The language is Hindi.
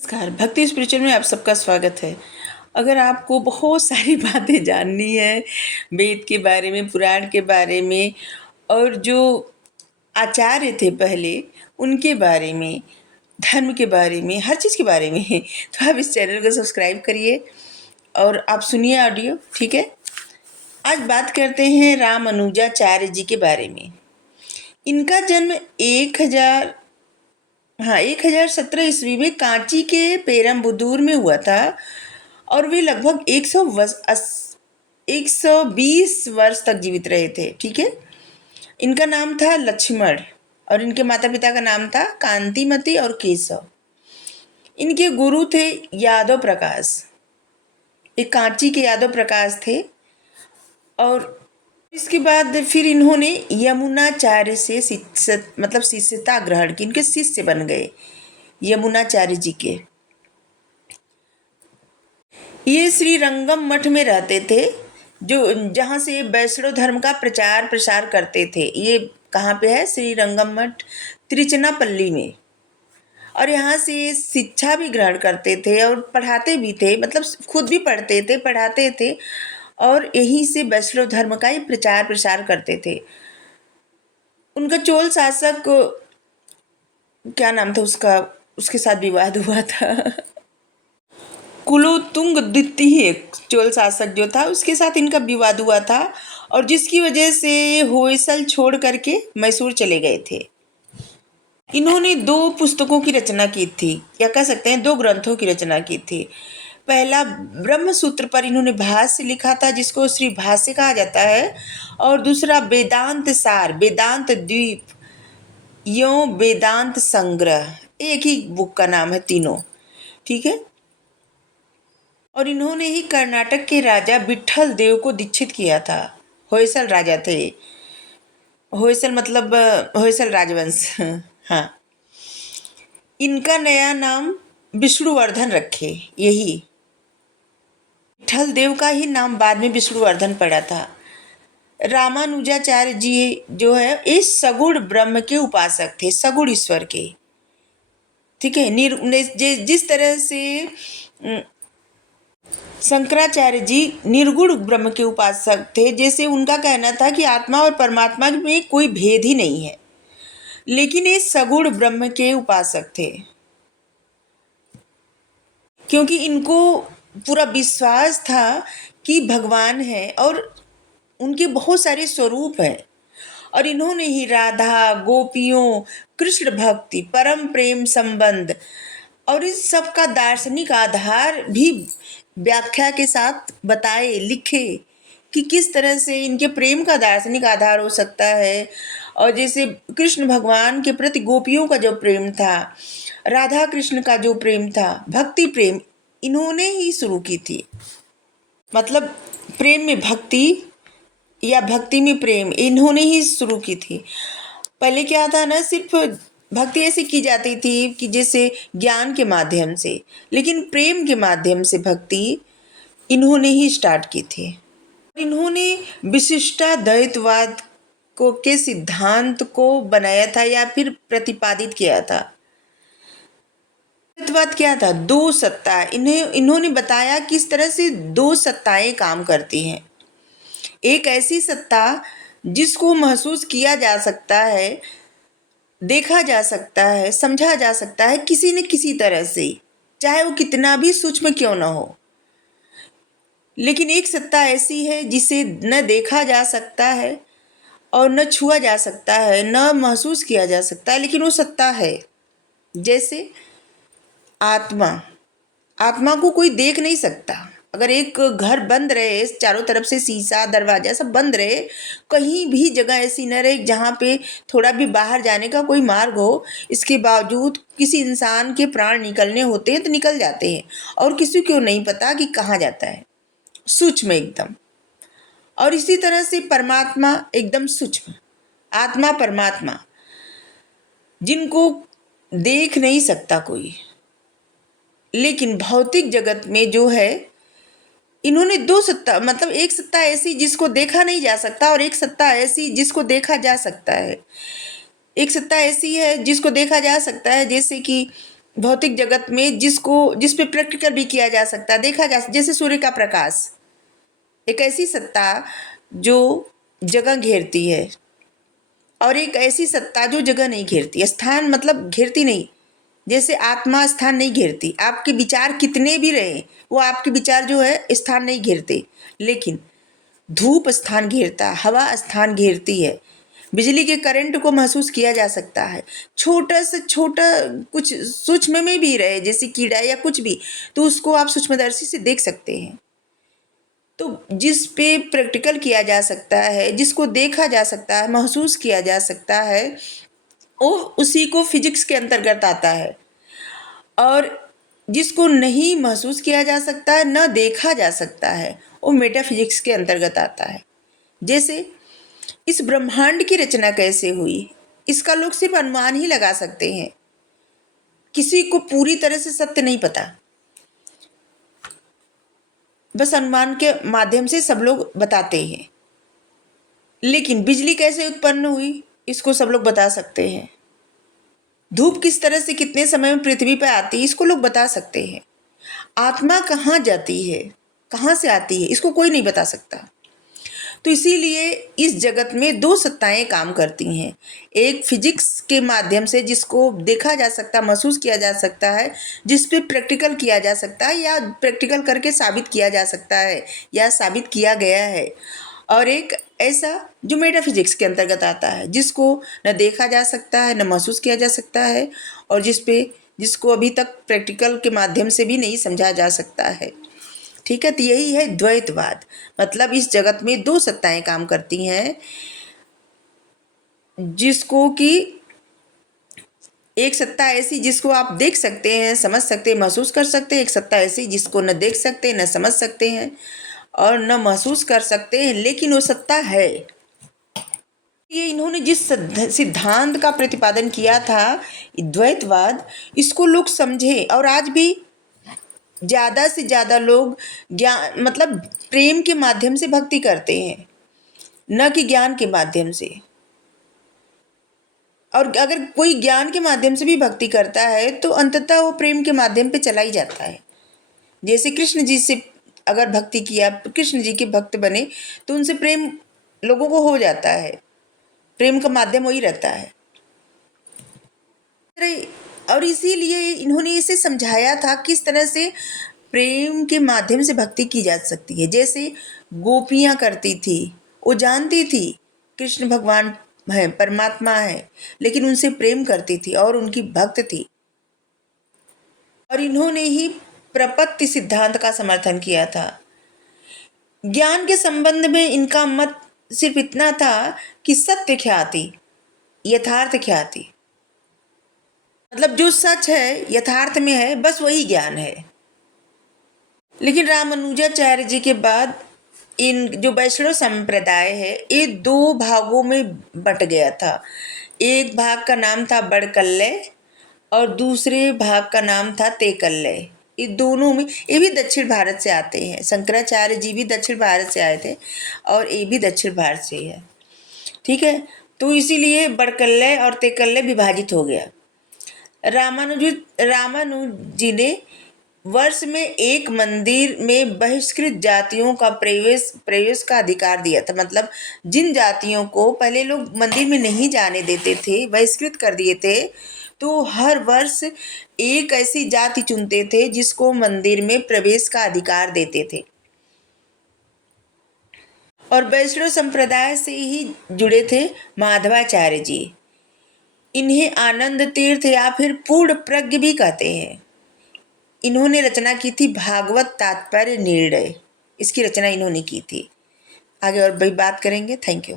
नमस्कार, भक्ति स्पिरिचुअल में आप सबका स्वागत है। अगर आपको बहुत सारी बातें जाननी है वेद के बारे में, पुराण के बारे में और जो आचार्य थे पहले, उनके बारे में, धर्म के बारे में, हर चीज़ के बारे में, तो आप इस चैनल को सब्सक्राइब करिए और आप सुनिए ऑडियो, ठीक है? आज बात करते हैं रामानुजाचार्य जी के बारे में। इनका जन्म 1017 ईस्वी में कांची के पेरम्बुदूर में हुआ था और वे लगभग 120 वर्ष तक जीवित रहे थे। ठीक है। इनका नाम था लक्ष्मण और इनके माता पिता का नाम था कांतिमती और केशव। इनके गुरु थे यादव प्रकाश, एक कांची के यादव प्रकाश थे। और इसके बाद फिर इन्होंने यमुनाचार्य से शिष्यता ग्रहण की, इनके शिष्य बन गए यमुनाचार्य जी के। ये श्री रंगम मठ में रहते थे, जो जहाँ से वैष्णव धर्म का प्रचार प्रसार करते थे। ये कहाँ पे है? श्री रंगम मठ तिरुचिरापल्ली में। और यहाँ से शिक्षा भी ग्रहण करते थे और पढ़ाते भी थे, मतलब खुद भी पढ़ते थे, पढ़ाते थे और यहीं से वैष्णव धर्म का ही प्रचार प्रसार करते थे। उनका चोल शासक, क्या नाम था उसका, उसके साथ विवाद हुआ था। कुलोत्तुंग द्वितीय चोल शासक जो था, उसके साथ इनका विवाद हुआ था और जिसकी वजह से होयसल छोड़ करके मैसूर चले गए थे। इन्होंने 2 पुस्तकों की रचना की थी, या कह सकते हैं 2 ग्रंथों की रचना की थी। पहला ब्रह्म सूत्र पर इन्होंने भाष्य लिखा था, जिसको श्री भाष्य कहा जाता है। और दूसरा वेदांत सार, वेदांत द्वीप, यो वेदांत संग्रह, एक ही बुक का नाम है तीनों। ठीक है। और इन्होंने ही कर्नाटक के राजा विट्ठल देव को दीक्षित किया था। होयसल राजा थे, होयसल मतलब होयसल राजवंश। हाँ, इनका नया नाम विष्णुवर्धन रखे। यही विट्ठल देव का ही नाम बाद में विष्णुवर्धन पड़ा था। रामानुजाचार्य जी जो है इस सगुण ब्रह्म के उपासक थे, सगुण ईश्वर के। ठीक है। जिस तरह से शंकराचार्य जी निर्गुण ब्रह्म के उपासक थे, जैसे उनका कहना था कि आत्मा और परमात्मा में कोई भेद ही नहीं है, लेकिन ये सगुण ब्रह्म के उपासक थे, क्योंकि इनको पूरा विश्वास था कि भगवान है और उनके बहुत सारे स्वरूप हैं। और इन्होंने ही राधा, गोपियों, कृष्ण भक्ति, परम प्रेम संबंध और इस सब का दार्शनिक आधार भी व्याख्या के साथ बताए, लिखे कि किस तरह से इनके प्रेम का दार्शनिक आधार हो सकता है। और जैसे कृष्ण भगवान के प्रति गोपियों का जो प्रेम था, राधा कृष्ण का जो प्रेम था, भक्ति प्रेम इन्होंने ही शुरू की थी। मतलब प्रेम में भक्ति या भक्ति में प्रेम इन्होंने ही शुरू की थी। पहले क्या था ना, सिर्फ भक्ति ऐसी की जाती थी कि जैसे ज्ञान के माध्यम से, लेकिन प्रेम के माध्यम से भक्ति इन्होंने ही स्टार्ट की थी। इन्होंने विशिष्टाद्वैतवाद को के सिद्धांत को बनाया था या फिर प्रतिपादित किया था। द्वैतवाद क्या था? 2 सत्ता। इन्होंने बताया किस तरह से 2 सत्ताएं काम करती हैं। एक ऐसी सत्ता जिसको महसूस किया जा सकता है, देखा जा सकता है, समझा जा सकता है किसी न किसी तरह से, चाहे वो कितना भी सूक्ष्म क्यों ना हो। लेकिन एक सत्ता ऐसी है जिसे न देखा जा सकता है और न छुआ जा सकता है, न महसूस किया जा सकता है, लेकिन वो सत्ता है। जैसे आत्मा, आत्मा को कोई देख नहीं सकता। अगर एक घर बंद रहे, चारों तरफ से शीशा दरवाजा सब बंद रहे, कहीं भी जगह ऐसी न रहे जहाँ पे थोड़ा भी बाहर जाने का कोई मार्ग हो, इसके बावजूद किसी इंसान के प्राण निकलने होते हैं तो निकल जाते हैं और किसी को नहीं पता कि कहाँ जाता है, सूक्ष्म एकदम। और इसी तरह से परमात्मा एकदम सूक्ष्म, आत्मा परमात्मा जिनको देख नहीं सकता कोई, लेकिन भौतिक जगत में जो है इन्होंने 2 सत्ता, मतलब एक सत्ता ऐसी जिसको देखा नहीं जा सकता और एक सत्ता ऐसी जिसको देखा जा सकता है। एक सत्ता ऐसी है जिसको देखा जा सकता है, जैसे कि भौतिक जगत में जिस पे प्रैक्टिकल भी किया जा सकता है, देखा जा, जैसे सूर्य का प्रकाश एक ऐसी सत्ता जो जगह घेरती है, और एक ऐसी सत्ता जो जगह नहीं घेरती, स्थान मतलब घेरती नहीं। जैसे आत्मा स्थान नहीं घेरती, आपके विचार कितने भी रहे, वो आपके विचार जो है स्थान नहीं घेरते, लेकिन धूप स्थान घेरता, हवा स्थान घेरती है। बिजली के करंट को महसूस किया जा सकता है, छोटा से छोटा कुछ सूक्ष्म में भी रहे, जैसे कीड़ा या कुछ भी, तो उसको आप सूक्ष्मदर्शी से देख सकते हैं। तो जिस पे प्रैक्टिकल किया जा सकता है, जिसको देखा जा सकता है, महसूस किया जा सकता है, वो उसी को फिजिक्स के अंतर्गत आता है। और जिसको नहीं महसूस किया जा सकता है, न देखा जा सकता है, वो मेटाफिजिक्स के अंतर्गत आता है। जैसे इस ब्रह्मांड की रचना कैसे हुई, इसका लोग सिर्फ अनुमान ही लगा सकते हैं, किसी को पूरी तरह से सत्य नहीं पता, बस अनुमान के माध्यम से सब लोग बताते हैं। लेकिन बिजली कैसे उत्पन्न हुई, इसको सब लोग बता सकते हैं। धूप किस तरह से कितने समय में पृथ्वी पर आती है, इसको लोग बता सकते हैं। आत्मा कहाँ जाती है, कहाँ से आती है, इसको कोई नहीं बता सकता। तो इसीलिए इस जगत में दो सत्ताएं काम करती हैं। एक फिजिक्स के माध्यम से जिसको देखा जा सकता, महसूस किया जा सकता है, जिस पे प्रैक्टिकल किया जा सकता है या प्रैक्टिकल करके साबित किया जा सकता है या साबित किया गया है। और एक ऐसा जो मेटाफिजिक्स के अंतर्गत आता है, जिसको न देखा जा सकता है, न महसूस किया जा सकता है, और जिसको अभी तक प्रैक्टिकल के माध्यम से भी नहीं समझा जा सकता है। ठीक है, तो यही है द्वैतवाद। मतलब इस जगत में दो सत्ताएं काम करती हैं, जिसको कि एक सत्ता ऐसी जिसको आप देख सकते हैं, समझ सकते हैं, महसूस कर सकते हैं। एक सत्ता ऐसी जिसको न देख सकते, न समझ सकते हैं और न महसूस कर सकते हैं, लेकिन वो सत्ता है। ये इन्होंने जिस सिद्धांत का प्रतिपादन किया था, द्वैतवाद, इसको लोग समझे, और आज भी ज़्यादा से ज़्यादा लोग ज्ञान मतलब प्रेम के माध्यम से भक्ति करते हैं, न कि ज्ञान के माध्यम से। और अगर कोई ज्ञान के माध्यम से भी भक्ति करता है तो अंततः वो प्रेम के माध्यम पे चला ही जाता है। जैसे कृष्ण जी से अगर भक्ति किया, कृष्ण जी के भक्त बने, तो उनसे प्रेम लोगों को हो जाता है, प्रेम का माध्यम वही रहता है। और इसीलिए इन्होंने इसे समझाया था किस तरह से प्रेम के माध्यम से भक्ति की जा सकती है। जैसे गोपियाँ करती थी, वो जानती थी कृष्ण भगवान है, परमात्मा है, लेकिन उनसे प्रेम करती थी और उनकी भक्त थी। और इन्होंने ही प्रपत्ति सिद्धांत का समर्थन किया था। ज्ञान के संबंध में इनका मत सिर्फ इतना था कि सत्य ख्याति, यथार्थ ख्याति, मतलब जो सच है, यथार्थ में है, बस वही ज्ञान है। लेकिन रामानुजाचार्य जी के बाद इन जो वैष्णव संप्रदाय है, ये दो भागों में बट गया था। एक भाग का नाम था बड़कल्ले और दूसरे भाग का नाम था तेकल्ले। ये दोनों में, ये भी दक्षिण भारत से आते हैं, शंकराचार्य जी भी दक्षिण भारत से आए थे और ये भी दक्षिण भारत से है। ठीक है, तो इसीलिए बड़कल्ले और तेकल्ले विभाजित हो गया। रामानुज जी ने वर्ष में एक मंदिर में बहिष्कृत जातियों का प्रवेश का अधिकार दिया था। मतलब जिन जातियों को पहले लोग मंदिर में नहीं जाने देते थे, बहिष्कृत कर दिए थे, तो हर वर्ष एक ऐसी जाति चुनते थे जिसको मंदिर में प्रवेश का अधिकार देते थे। और वैष्णव संप्रदाय से ही जुड़े थे माधवाचार्य जी। इन्हें आनंद तीर्थ या फिर पूर्ण प्रज्ञ भी कहते हैं। इन्होंने रचना की थी भागवत तात्पर्य निर्णय, इसकी रचना इन्होंने की थी। आगे और भी बात करेंगे। Thank you.